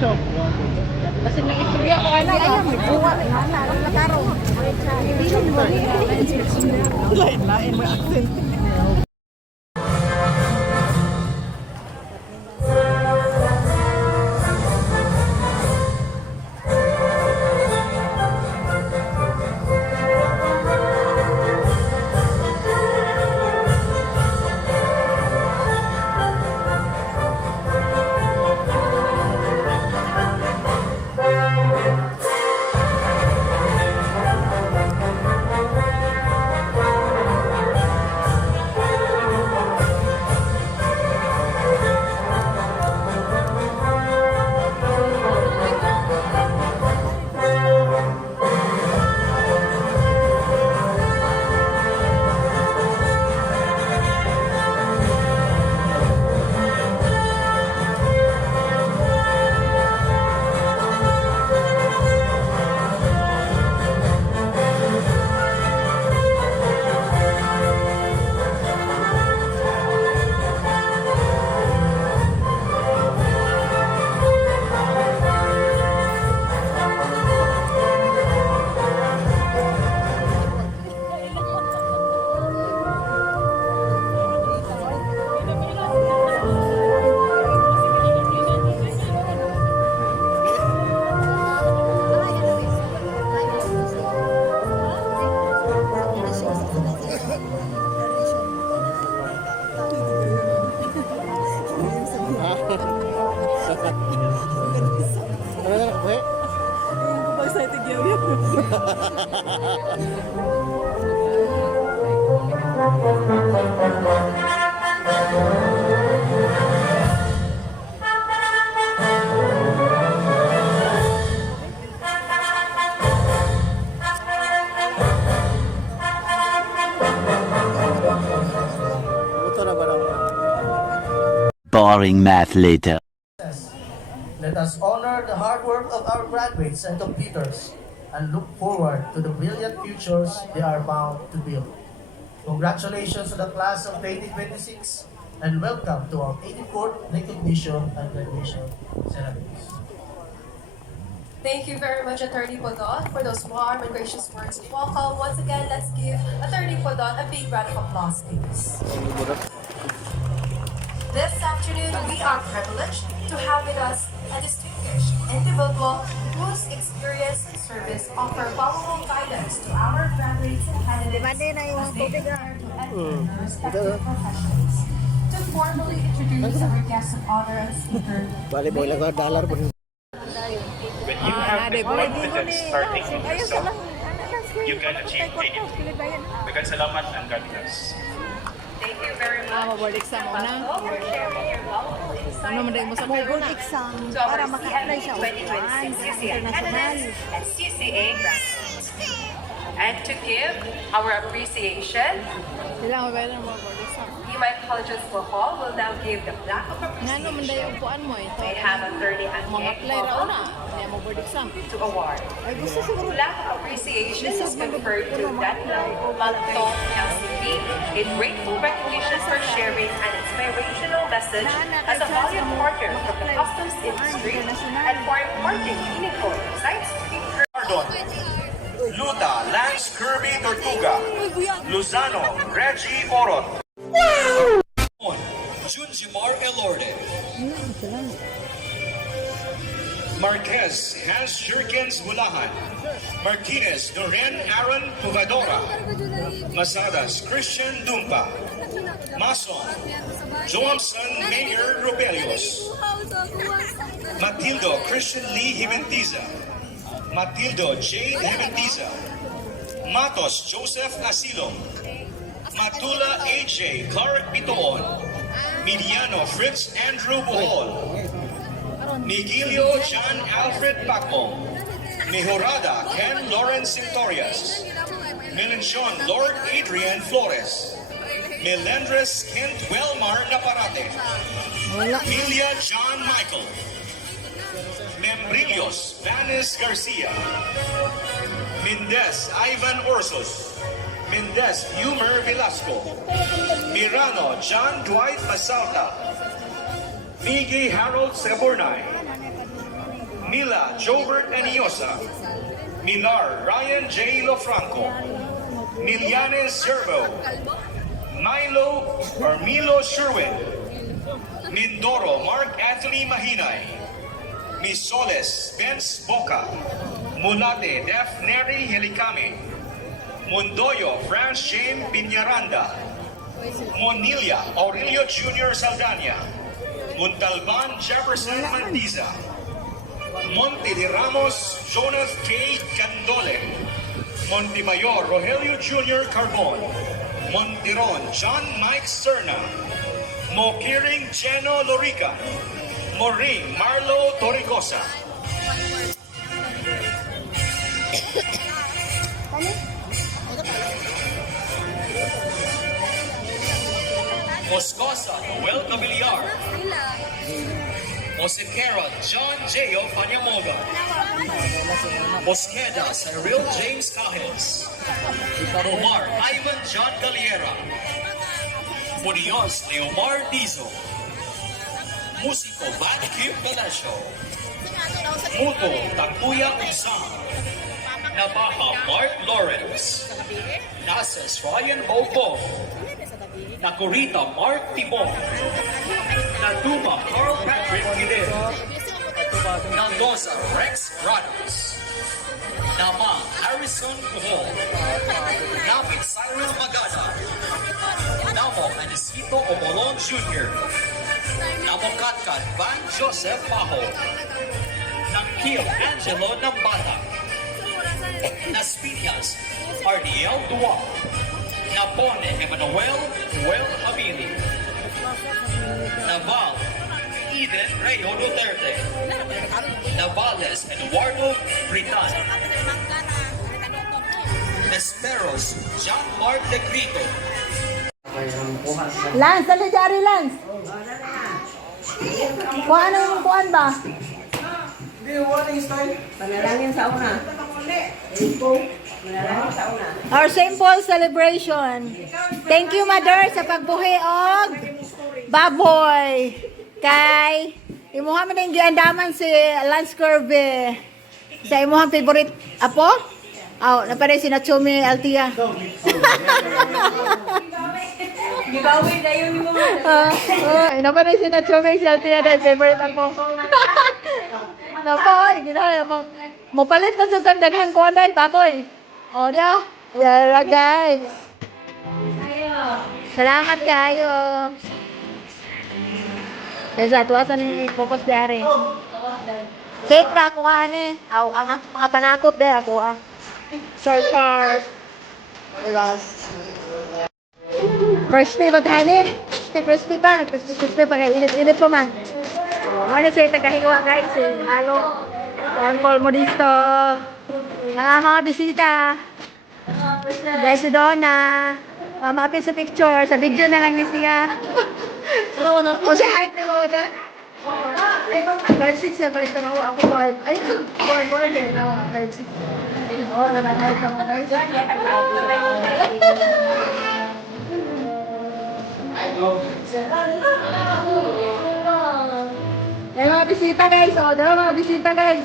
So, kasi nag-istorya ko anak. Ayaw, may buwa. Nakaro. Lain-lain mo accent. Boring math later. Let us honor the hard work of our graduates and computers and look forward to the brilliant futures they are bound to build. Congratulations to the class of 2026 and welcome to our 84th recognition and graduation ceremonies. Thank you very much, Attorney Podot, for those warm and gracious words of welcome. Once again, let's give Attorney Podot a big round of applause, please. This afternoon, we are privileged to have with us a distinguished individual whose experience and service offer valuable guidance to our graduates and candidates as they prepare to enter their respective professions. To formally introduce our guest of honor and speaker, When you have the confidence starting in yourself, you can achieve anything. Dengan salamat and God bless. thank you very much. Board exam mo na. For sharing your valuable insights Ano man mo sa May good exam para maka-apply sa upuan, international. and CCA graduates. And to give our appreciation, Kailangan ba ng board exam? PMI Colleges Bohol will now give the plaque of Nga no, man dayo appreciation. upuan mo ito. They have attorney Mga Angelic apply ra Bohol una. Kaya mo board exam. to award. Ay, gusto siguro. Plaque of appreciation is conferred to Datno Maltong LCP, a grateful recognition for sharing an inspirational message as a valued partner from the customs industry and for imparting meaningful insights to Pardon. Luta, Lance Kirby Tortuga. Luzano, Reggie Orot. Junjimar Elorde. Marquez, Hans Jurgens Bulahan. Martinez, Doren Aaron Pujadora. Masadas, Christian Dumpa. Mason, Joamson Mayor Robelios. Matildo, Christian Lee Himentiza. Matildo Jade Himentiza. Matos Joseph Asilo. Matula AJ Clark Bitoon. Miliano Fritz Andrew Bohol. Miguelio John Alfred Paco. Mejorada Ken Lawrence Victorias. Melenchon Lord Adrian Flores. Melendres Kent Welmar Naparate. Milia John Michael. Membrillos Vanis Garcia. Mendez Ivan Orsos. Mendez Humer Velasco. Mirano John Dwight Masalta. Miggy Harold Seburnay. Mila Jobert Aniosa, Milar Ryan J. Lofranco, Milianes Zerbo, Milo Sherwin, Mindoro Mark Anthony Mahinay, Misoles Benz Boca, Mulate Def Neri Helicame, Mondoyo France James Piñaranda, Monilia Aurelio Jr. Saldana, Montalban Jefferson Mandiza, Monte de Ramos Jonas K. Candole, Montemayor Rogelio Jr. Carbon, Montiron John Mike Serna, Mokiring Geno Lorica, Moring Marlo Torricosa, Moscosa Noel Cabiliar, Mosquera John J. Panyamoga, Mosqueda Cyril James Cajes, Omar Ivan John Galiera, Munoz Leomar Dizo, Musico Van Kim Galasio, Muto Takuya Usama, Nabaha Mark Lawrence, Nases Ryan Bobo, Nakurita Mark Tibon, Naduma Carl Patrick Fidel, Nandosa Rex Ramos, Nama Harrison Bohol, Namit Cyril Magana, Namo Anisito Omolon Jr., Namo Katkat Van Joseph Paho, Nangkil Angelo Nambata, Naspinias RDL Dua, Napone Emmanuel Well Habili, Naval Eden Rayo Duterte, Navales Eduardo Britan, Nesperos John Mark De Grito, Lance, dali dyan, Lance. Kuhaan ang kuhaan ba? Panalangin sa una. Panalangin sa una. Our simple celebration. Thank you, Mother, sa pagbuhi og baboy. Kay imuha man yung giandaman si Lance Kirby. Sa imuhang favorite apo? Aw, napare si Nachumi Altia. Gibawi na yun mo. Napare si Nachumi Altia dahil favorite ako. Nako, ginawa mo. Mopalit na sa tandaghang kuha dahil papoy. O, diya. Yara, guys. Salamat kayo. Kaya tuwasan ni Popos Dari. Cake na ako ni. Aw, ang mga panakot dahil ako Sir. First day maghani. First day pa. First day pa. Init po man. Ano siya tagahiwa guys. Halo. Uncle Modisto. Mga bisita. Guys, si Donna. Mamapin sa picture. Sa video na lang ni siya. O siya height na mo ito. Guys, 6 na guys. Ako po. Ay, more din. Guys, 6. Oo, naman height na mo guys. Ay, mga bisita guys. O, dala mga bisita guys.